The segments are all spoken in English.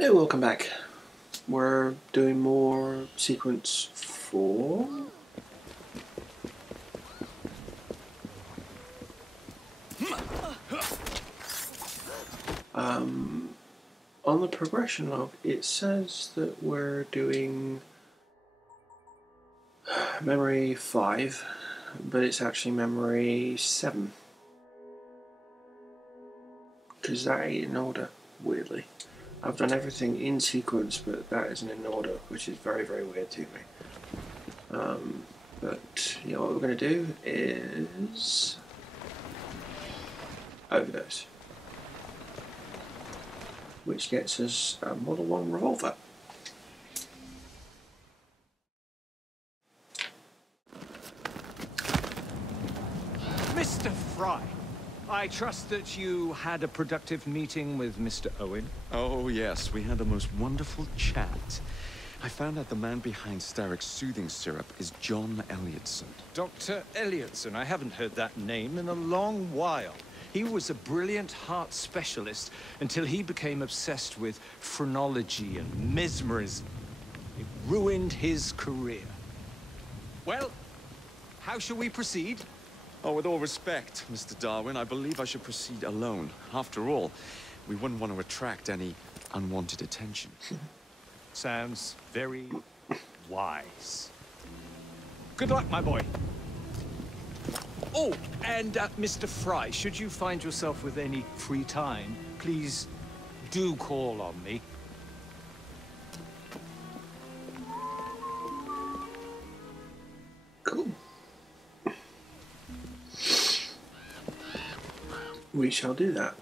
Hey, welcome back. We're doing more sequence 4. On the progression log, it says that we're doing memory 5, but it's actually memory 7. Because that ain't in order, weirdly. I've done everything in sequence, but that isn't in order, which is very, very weird to me. But you know what we're going to do is Overdose, which gets us a Model 1 revolver. Mr. Frye, I trust that you had a productive meeting with Mr. Owen. Oh, yes. We had a most wonderful chat. I found out the man behind Starrick's soothing syrup is John Elliotson. Dr. Elliotson, I haven't heard that name in a long while. He was a brilliant heart specialist until he became obsessed with phrenology and mesmerism. It ruined his career. Well, how shall we proceed? Oh, with all respect, Mr. Darwin, I believe I should proceed alone. After all, we wouldn't want to attract any unwanted attention. Sounds very wise. Good luck, my boy. Oh, and Mr. Frye, should you find yourself with any free time, please do call on me. Cool. We shall do that.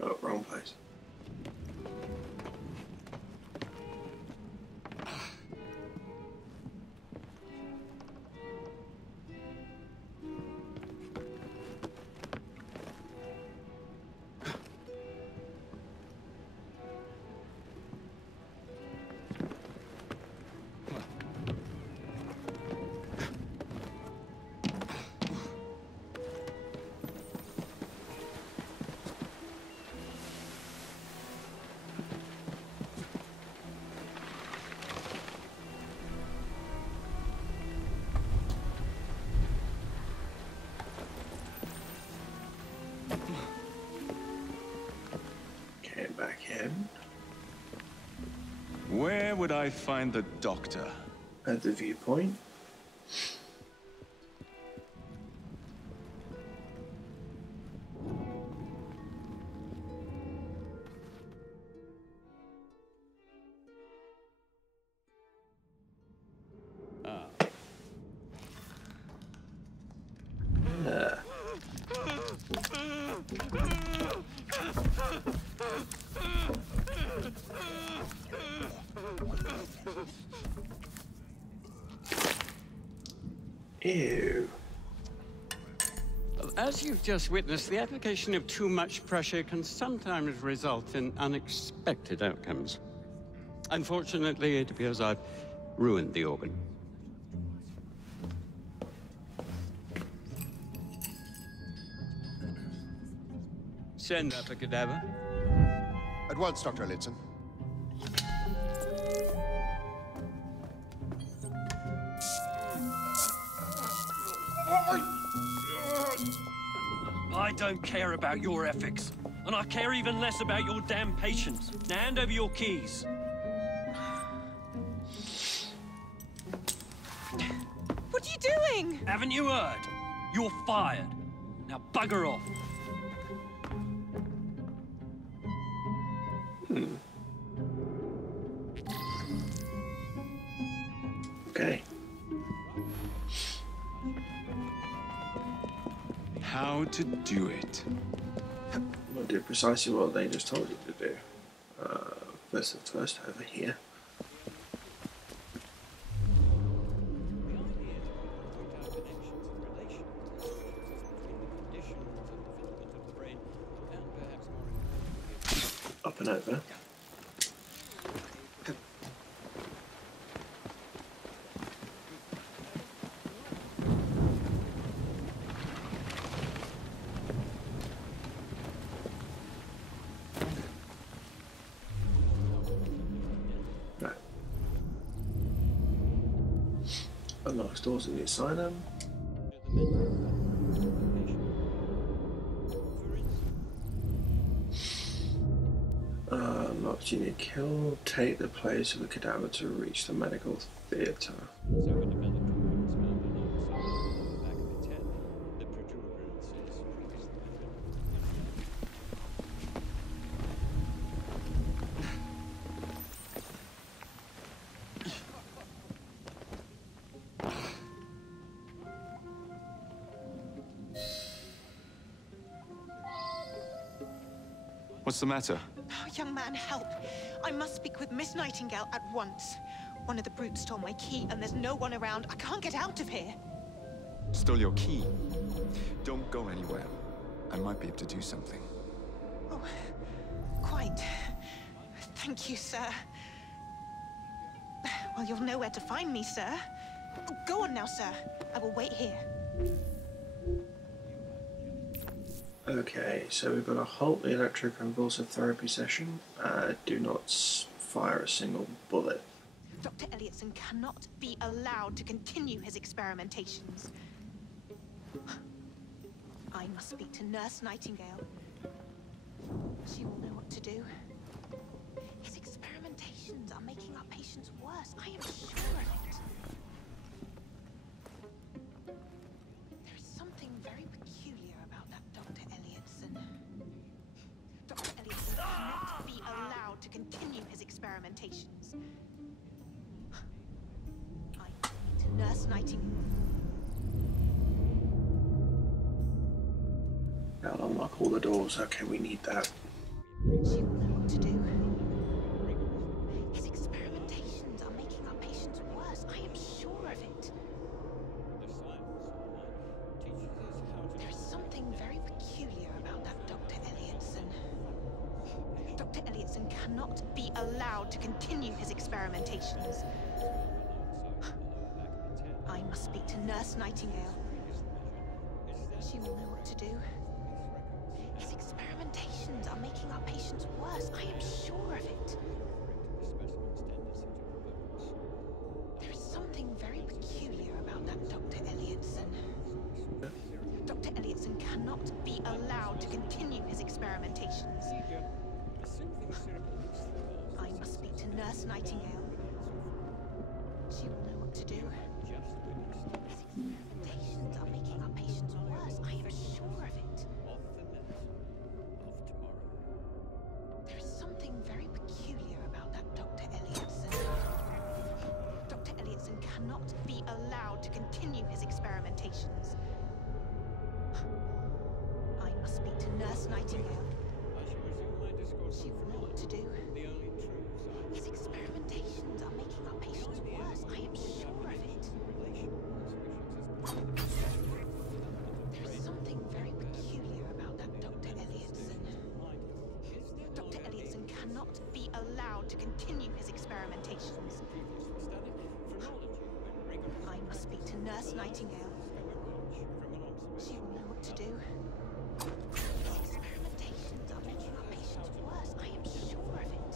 Oh, wrong place. Back in. Where would I find the doctor? At the viewpoint. Ew. As you've just witnessed, the application of too much pressure can sometimes result in unexpected outcomes. Unfortunately, it appears I've ruined the organ. Send up a cadaver. At once, Dr. Elliotson. I don't care about your ethics. And I care even less about your damn patients. Now hand over your keys. What are you doing? Haven't you heard? You're fired. Now bugger off. Okay. How to do it. We'll do precisely what they just told you to do. First things first, over here. Up and over. Right. Unlocks doors in the asylum. Opportunity to kill, take the place of the cadaver to reach the medical theatre. What's the matter? Oh, young man, help. I must speak with Miss Nightingale at once. One of the brutes stole my key and there's no one around. I can't get out of here. Stole your key. Don't go anywhere. I might be able to do something. Oh, quite. Thank you, sir. Well, you'll know where to find me, sir. Oh, go on now, sir. I will wait here. Okay, so we've got a halt the electroconvulsive therapy session. Do not fire a single bullet. Dr. Elliotson cannot be allowed to continue his experimentations. I must speak to Nurse Nightingale. She will know what to do. His experimentations are making our patients worse. I am sure of it. There is something very peculiar about that Dr. Elliotson. Dr. Elliotson cannot be allowed to continue his experimentations. I need to Nurse Nightingale. I'll unlock all the doors. Okay, we need that. She will know what to do. His experimentations are making our patients worse. I am sure of it. There is something very peculiar about that Dr. Elliotson. Dr. Elliotson cannot be allowed to continue his experimentations. I must speak to Nurse Nightingale. She will know what to do. His experimentations are making our patients worse. I am sure of it. There is something very peculiar about that Dr. Elliotson. Dr. Elliotson cannot be allowed to continue his experimentations. I must speak to Nurse Nightingale. She will know what to do. His experimentations are making our patients worse. I am sure of it. There is something very peculiar about that Dr. Elliotson. Dr. Elliotson cannot be allowed to continue his experimentations. I must speak to Nurse Nightingale. She will know what to do. His experimentations are making our patients worse. I am sure of it. There is something very peculiar about that Dr. Elliotson. Dr. Elliotson cannot be allowed to continue his experimentations. I must speak to Nurse Nightingale. She will know what to do. His experimentations are making our patients worse. I am sure of it.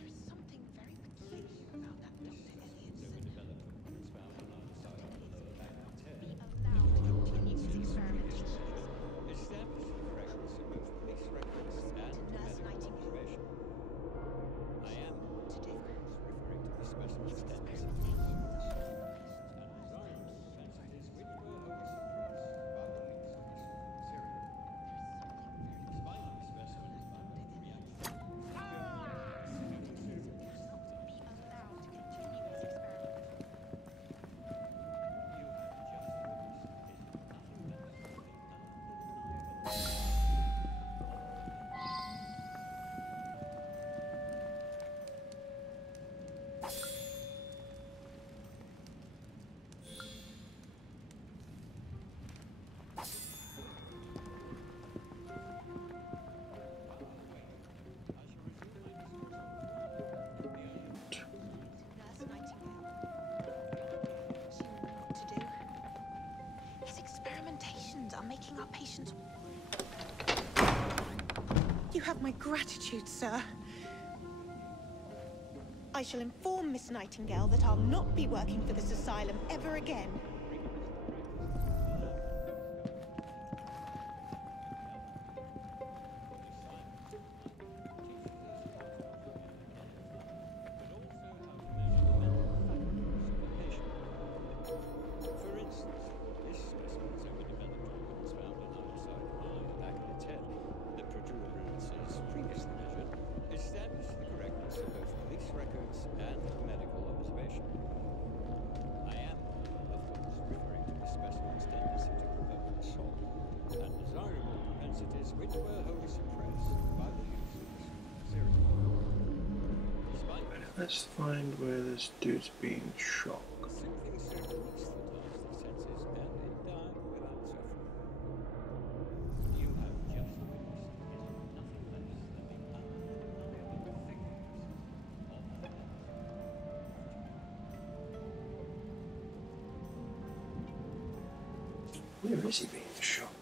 There is something very peculiar about that Dr. Elliotson. Dr. Elliotson cannot be allowed to continue his experimentations. giving our patients... You have my gratitude, sir. I shall inform Miss Nightingale that I'll not be working for this asylum ever again. Let's find where this dude's being shot. Where is he being shot?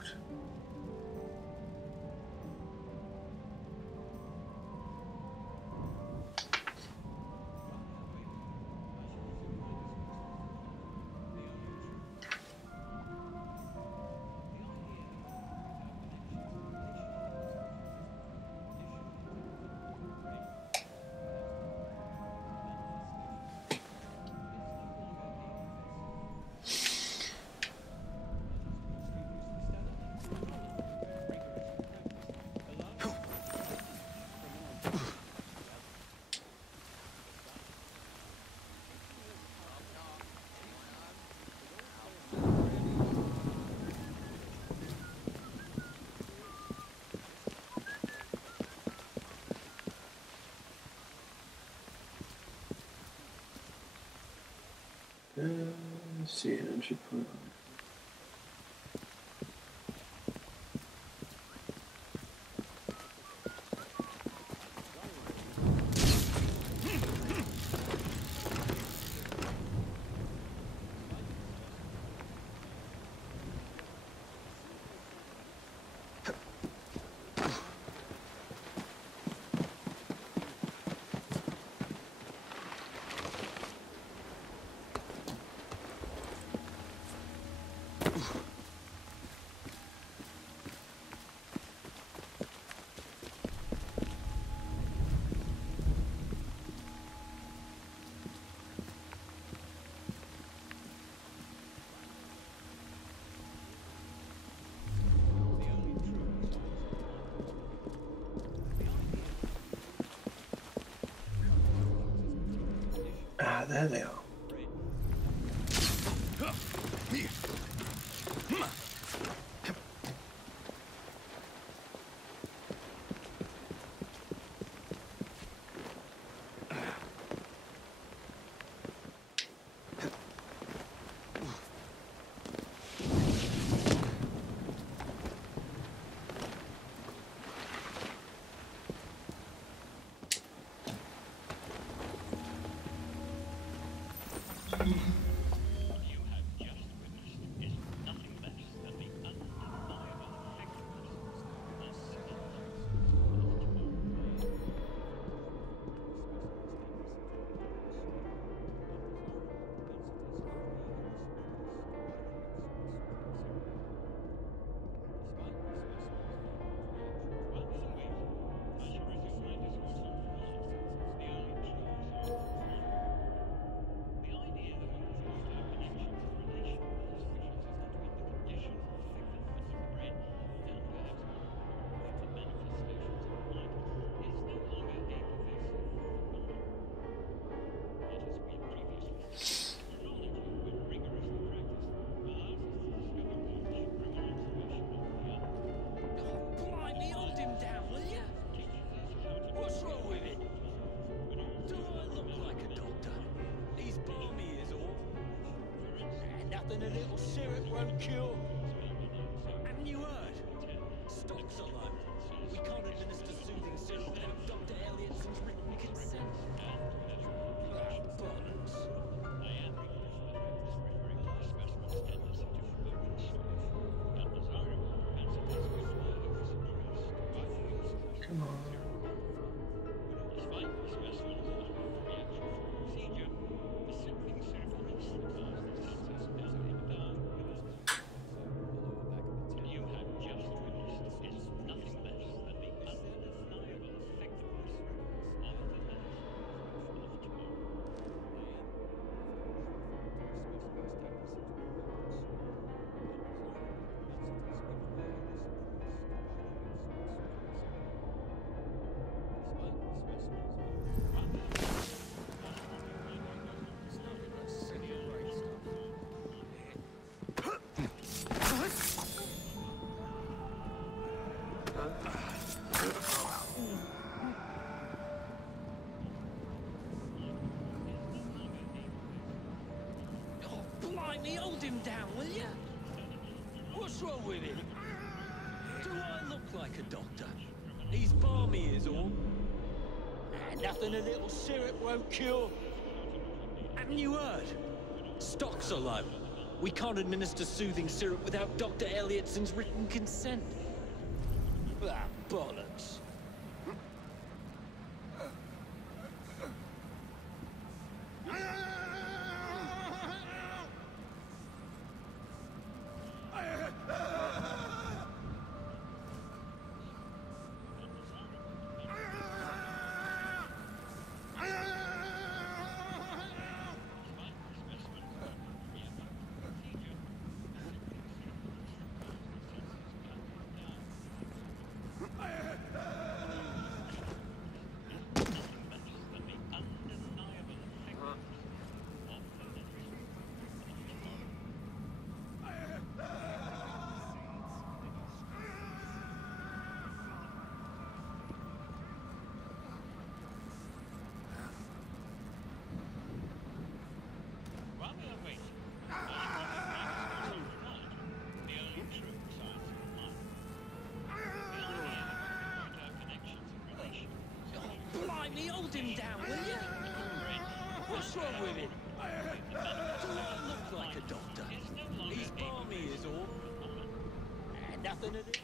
Let's see, I should put it on. Ah, there they are. Nothing a little syrup won't cure. Haven't you heard? Stocks are low. We can't administer soothing syrup without Dr. Elliotson's written consent. Bollocks. him down, will you? What's wrong with him? Do I look like a doctor? He's balmy is all. Nothing a little syrup won't cure. Haven't you heard? Stocks are low. We can't administer soothing syrup without Dr. Elliottson's written consent. Ah, bollocks. Blimey, hold him down, will you? What's wrong with him? Do I look like a doctor? He's balmy is all. Nothing of this.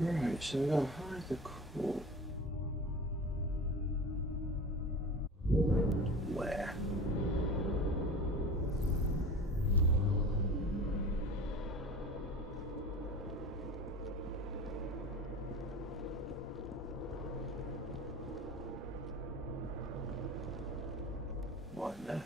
Right, so we're going to hide the core. Where? What now?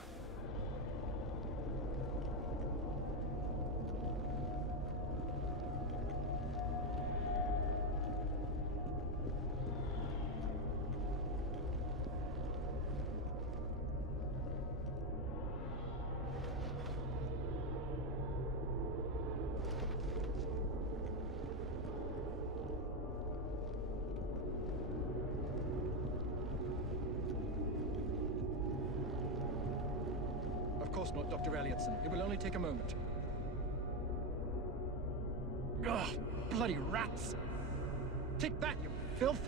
course not, Dr. Elliotson. It will only take a moment. Ugh, bloody rats! Take that, you filth!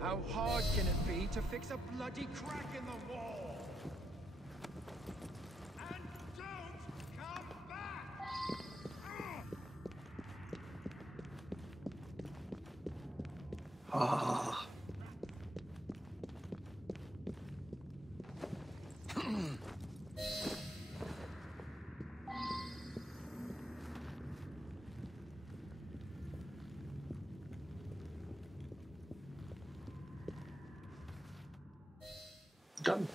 How hard can it be to fix a bloody crack in the wall? And don't come back! Ah. Done.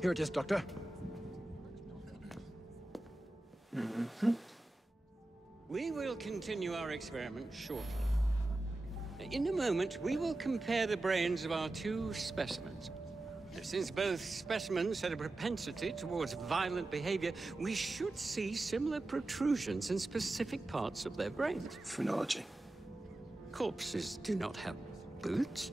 Here it is, Doctor. We will continue our experiment shortly. In a moment, we will compare the brains of our two specimens. Since both specimens had a propensity towards violent behavior, we should see similar protrusions in specific parts of their brains. Phrenology. Corpses do not have boots.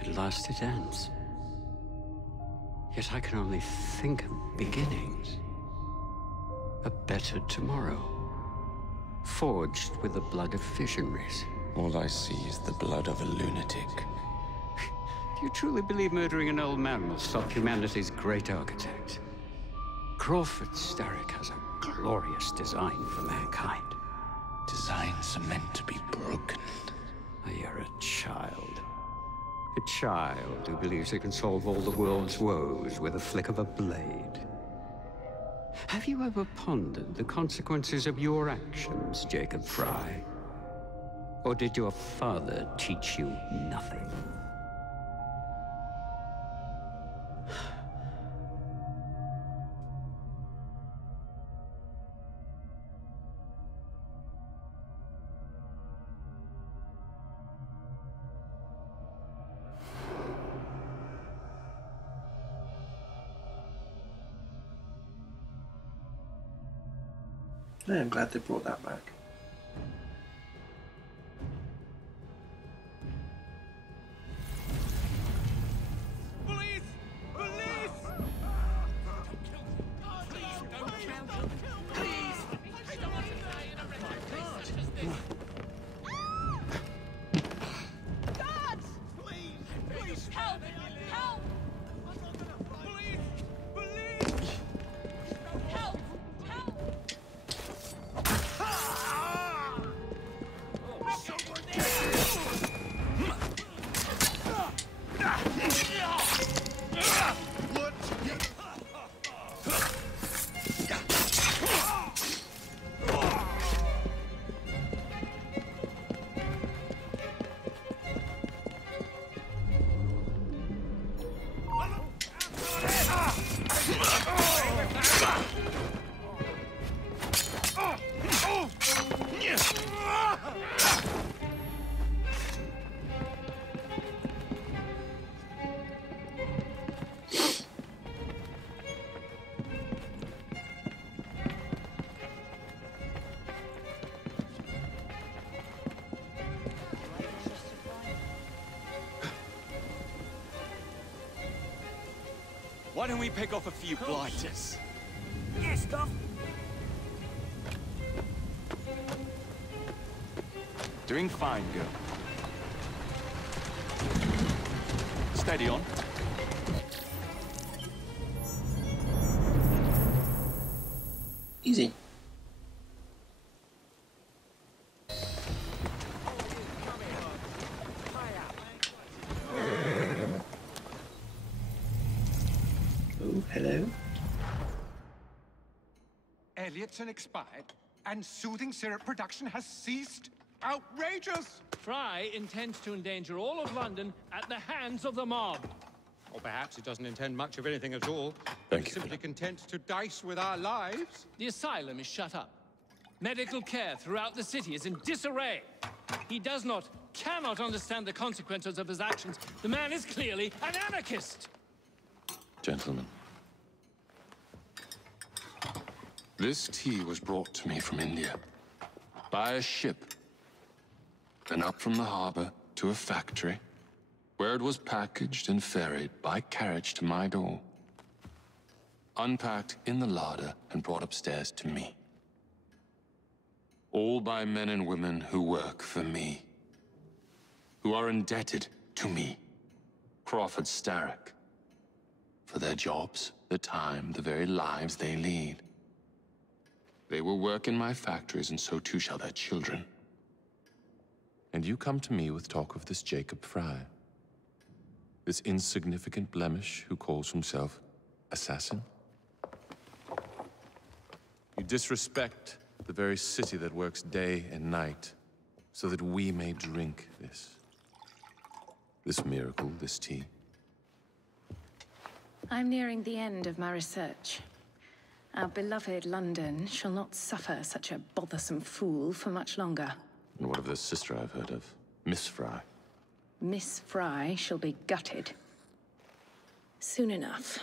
At last it ends. Yet I can only think of beginnings. A better tomorrow. Forged with the blood of visionaries. All I see is the blood of a lunatic. Do you truly believe murdering an old man will stop humanity's great architect? Crawford Starrick has a glorious design for mankind. Designs are meant to be broken. You're a child. A child who believes it can solve all the world's woes with a flick of a blade. Have you ever pondered the consequences of your actions, Jacob Frye? Or did your father teach you nothing? I'm glad they brought that back. Police! Police! Please don't kill them! Please! I don't want to die in a wretched place such as this! Guards! Please! Please! Help! Help! Police! Police! Help! Help! Why don't we pick off a few blighters? Yes, Doc. Doing fine, girl. Steady on. Easy. Oh, hello. Elliotson expired, and soothing syrup production has ceased? Outrageous! Frye intends to endanger all of London at the hands of the mob. Or perhaps it doesn't intend much of anything at all. Thank It's you. simply content to dice with our lives. The asylum is shut up. Medical care throughout the city is in disarray. He cannot understand the consequences of his actions. The man is clearly an anarchist! Gentlemen, this tea was brought to me from India by a ship, then up from the harbor to a factory, where it was packaged and ferried by carriage to my door, unpacked in the larder and brought upstairs to me. All by men and women who work for me, who are indebted to me, Crawford Starrick, for their jobs, their time, the very lives they lead. They will work in my factories, and so too shall their children. And you come to me with talk of this Jacob Frye, this insignificant blemish who calls himself Assassin? You disrespect the very city that works day and night so that we may drink this miracle, this tea. I'm nearing the end of my research. Our beloved London shall not suffer such a bothersome fool for much longer. And what of the sister I've heard of, Miss Frye? Miss Frye shall be gutted. Soon enough.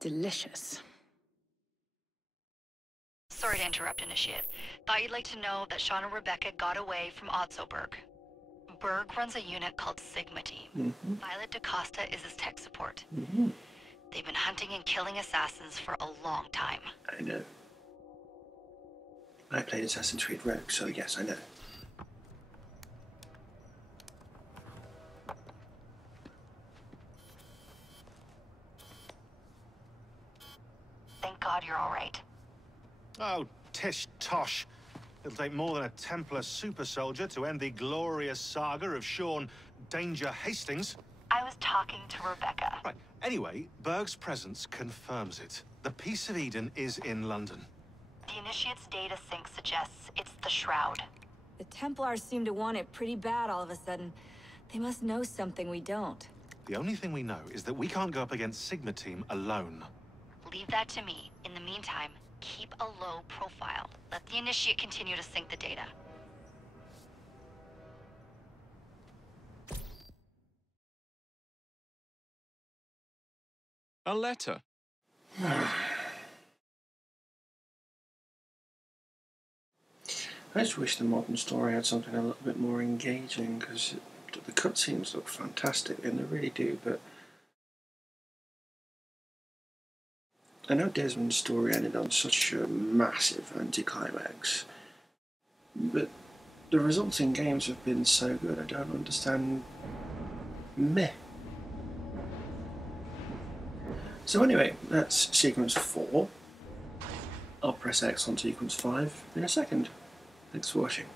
Delicious. Sorry to interrupt, Initiate. Thought you'd like to know that Sean and Rebecca got away from Otzoberg. Berg runs a unit called Sigma Team. Violet DaCosta is his tech support. They've been hunting and killing assassins for a long time. I know. I played Assassin's Creed Rogue, so yes, I know. Thank God you're all right. Oh, tish tosh. It'll take more than a Templar super soldier to end the glorious saga of Sean Danger Hastings. I was talking to Rebecca. Right. Anyway, Berg's presence confirms it. The Peace of Eden is in London. The Initiate's data sync suggests it's the Shroud. The Templars seem to want it pretty bad all of a sudden. They must know something we don't. The only thing we know is that we can't go up against Sigma Team alone. Leave that to me. In the meantime, keep a low profile. Let the Initiate continue to sync the data. A letter. I just wish the modern story had something a little bit more engaging, because the cutscenes look fantastic, and they really do, but I know Desmond's story ended on such a massive anticlimax, but the resulting games have been so good, I don't understand. Meh. So anyway, that's sequence 4. I'll press X on sequence 5 in a second. Thanks for watching.